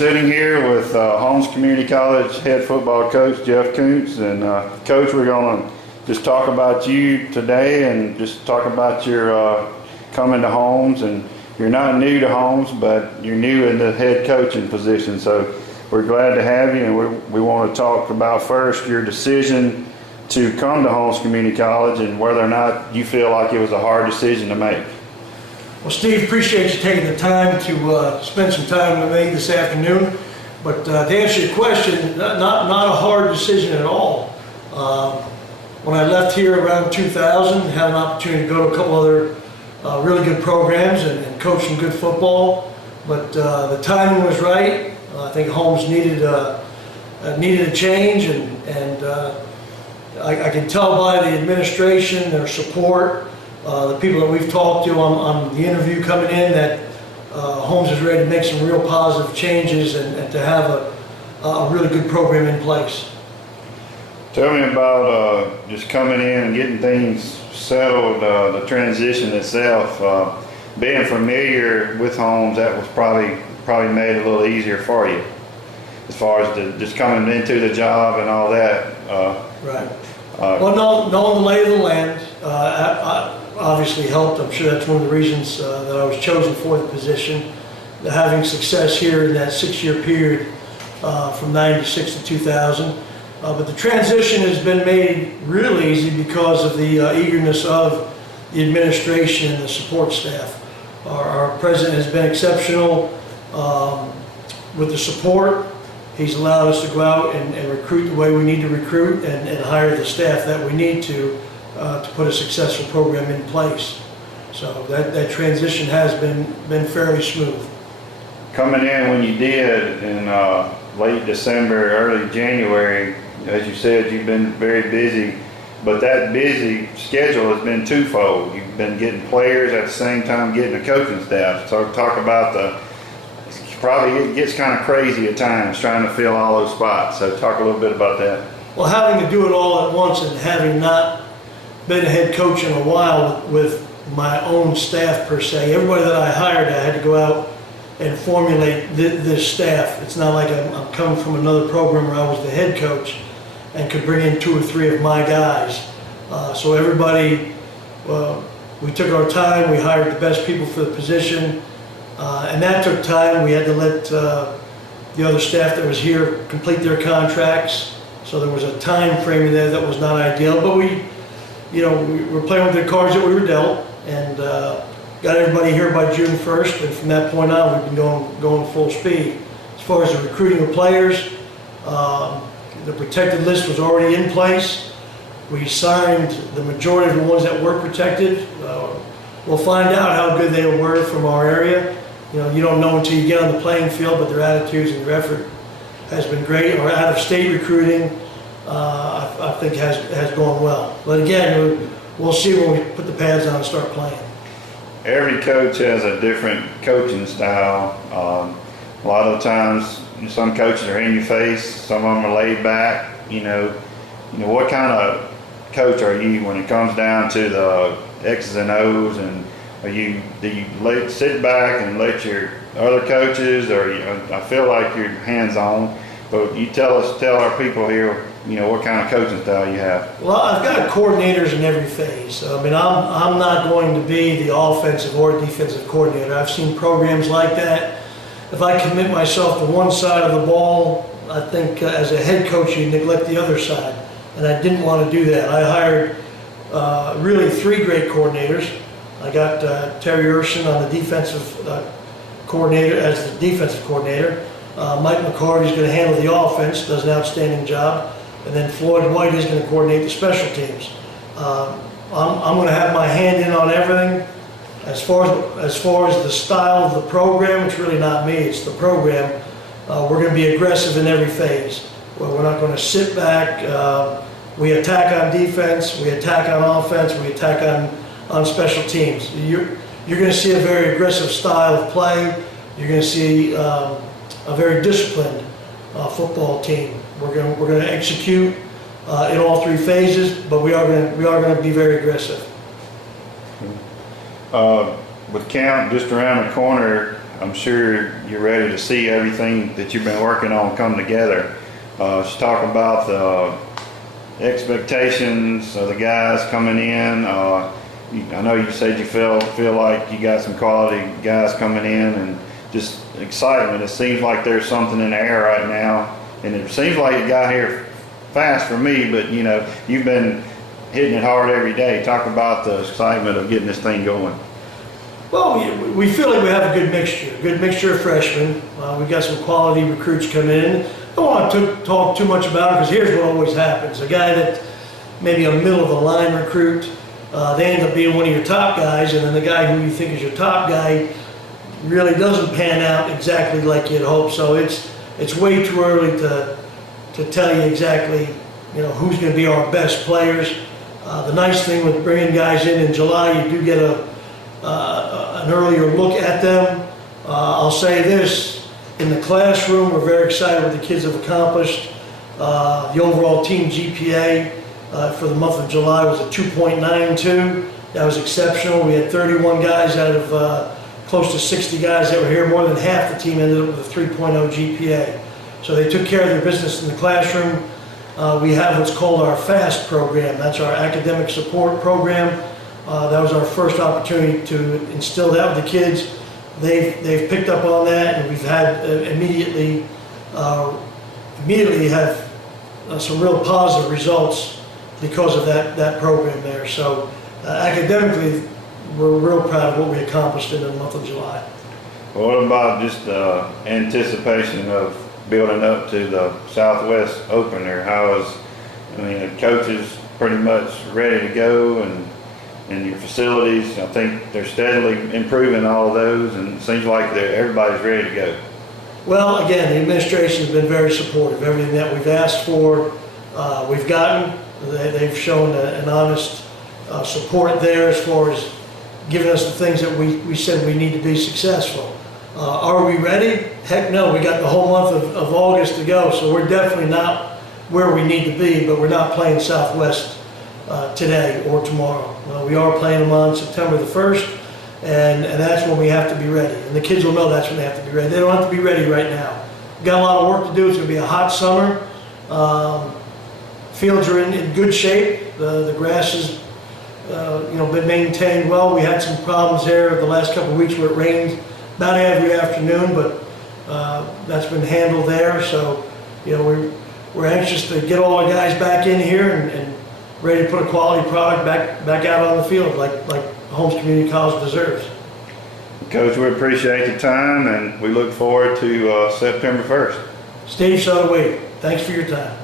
sitting here with Holmes Community College head football coach Jeff Koonz, and Coach, we're going to just talk about you today and just talk about your coming to Holmes. And you're not new to Holmes, but you're new in the head coaching position. So we're glad to have you, and we want to talk about first your decision to come to Holmes Community College and whether or not you feel like it was a hard decision to make. Well, Steve, appreciate you taking the time to spend some time with me this afternoon. But to answer your question, not a hard decision at all. When I left here around 2000, had an opportunity to go to a couple other really good programs and coach some good football. But the timing was right. I think Holmes needed a change, and I can tell by the administration, their support, the people that we've talked to on the interview coming in, that Holmes is ready to make some real positive changes and to have a really good program in place. Tell me about just coming in and getting things settled, the transition itself. Being familiar with Holmes, that was probably made it a little easier for you, as far as just coming into the job and all that. Right. Well, knowing the lay of the land obviously helped. I'm sure that's one of the reasons that I was chosen for the position. Having success here in that 6-year period from 96 to 2000. But the transition has been made real easy because of the eagerness of the administration and the support staff. Our president has been exceptional with the support. He's allowed us to go out and recruit the way we need to recruit and hire the staff that we need to put a successful program in place. So that transition has been fairly smooth. Coming in when you did in late December, early January, as you said, you've been very busy, but that busy schedule has been twofold. You've been getting players at the same time getting a coaching staff. So talk about it gets kind of crazy at times trying to fill all those spots. So talk a little bit about that. Well, having to do it all at once and having not been a head coach in a while with my own staff per se, everybody that I hired, I had to go out and formulate this staff. It's not like I'm coming from another program where I was the head coach and could bring in 2 or 3 of my guys. So everybody, we took our time, we hired the best people for the position, and that took time. We had to let the other staff that was here complete their contracts, so there was a time frame in there that was not ideal, but we were playing with the cards that we were dealt, and got everybody here by June 1st, and from that point on we've been going full speed. As far as the recruiting of players, the protected list was already in place. We signed the majority of the ones that were protected. We'll find out how good they were from our area. You don't know until you get on the playing field, but their attitudes and their effort has been great. Our out-of-state recruiting, I think, has gone well. But again, we'll see when we put the pads on and start playing. Every coach has a different coaching style. A lot of times, some coaches are in your face, some of them are laid back. What kind of coach are you when it comes down to the X's and O's? And do you sit back and let your other coaches, or I feel like you're hands-on, but you tell our people here, what kind of coaching style you have. Well, I've got coordinators in every phase. I mean, I'm not going to be the offensive or defensive coordinator. I've seen programs like that. If I commit myself to one side of the ball, I think as a head coach you neglect the other side, and I didn't want to do that. I hired really 3 great coordinators. I got Terry Urson on the defensive coordinator as the defensive coordinator. Mike McCarty is going to handle the offense, does an outstanding job, and then Floyd White is going to coordinate the special teams. I'm going to have my hand in on everything. As far as the style of the program, it's really not me, it's the program. We're going to be aggressive in every phase. We're not going to sit back. We attack on defense, we attack on offense, we attack on special teams. You're going to see a very aggressive style of play. You're going to see a very disciplined football team. We're going to execute in all 3 phases, but we are going to be very aggressive. With camp just around the corner, I'm sure you're ready to see everything that you've been working on come together. Let's talk about the expectations of the guys coming in. I know you said you feel like you got some quality guys coming in, and just excitement. It seems like there's something in the air right now, and it seems like it got here fast for me, but you know, you've been hitting it hard every day. Talk about the excitement of getting this thing going. Well, we feel like we have a good mixture of freshmen. We've got some quality recruits coming in. I don't want to talk too much about it, because here's what always happens. A guy that maybe a middle of the line recruit, they end up being one of your top guys, and then the guy who you think is your top guy really doesn't pan out exactly like you'd hope. So it's way too early to tell you exactly, you know, who's going to be our best players. The nice thing with bringing guys in July, you do get an earlier look at them. I'll say this, in the classroom, we're very excited what the kids have accomplished. The overall team GPA for the month of July was a 2.92. That was exceptional. We had 31 guys out of close to 60 guys that were here. More than half the team ended up with a 3.0 GPA. So they took care of their business in the classroom. We have what's called our FAST program. That's our academic support program. That was our first opportunity to instill that with the kids. They've picked up on that, and we've had immediately have some real positive results because of that program there. So academically, we're real proud of what we accomplished in the month of July. What about just the anticipation of building up to the Southwest opener? The coaches pretty much ready to go, and your facilities, I think they're steadily improving all of those, and it seems like everybody's ready to go. Well, again, the administration's been very supportive. Everything that we've asked for, we've gotten. They've shown an honest support there as far as giving us the things that we said we need to be successful. Are we ready? Heck no, we got the whole month of August to go, so we're definitely not where we need to be, but we're not playing Southwest today or tomorrow. We are playing them on September the 1st, and that's when we have to be ready. And the kids will know that's when they have to be ready. They don't have to be ready right now. We've got a lot of work to do. It's going to be a hot summer. Fields are in good shape. The grass has been maintained well. We had some problems there the last couple of weeks where it rained about every afternoon, but that's been handled there. So, we're anxious to get all our guys back in here and ready to put a quality product back out on the field like Holmes Community College deserves. Coach, we appreciate the time, and we look forward to September 1st. Steve Sutterway, thanks for your time.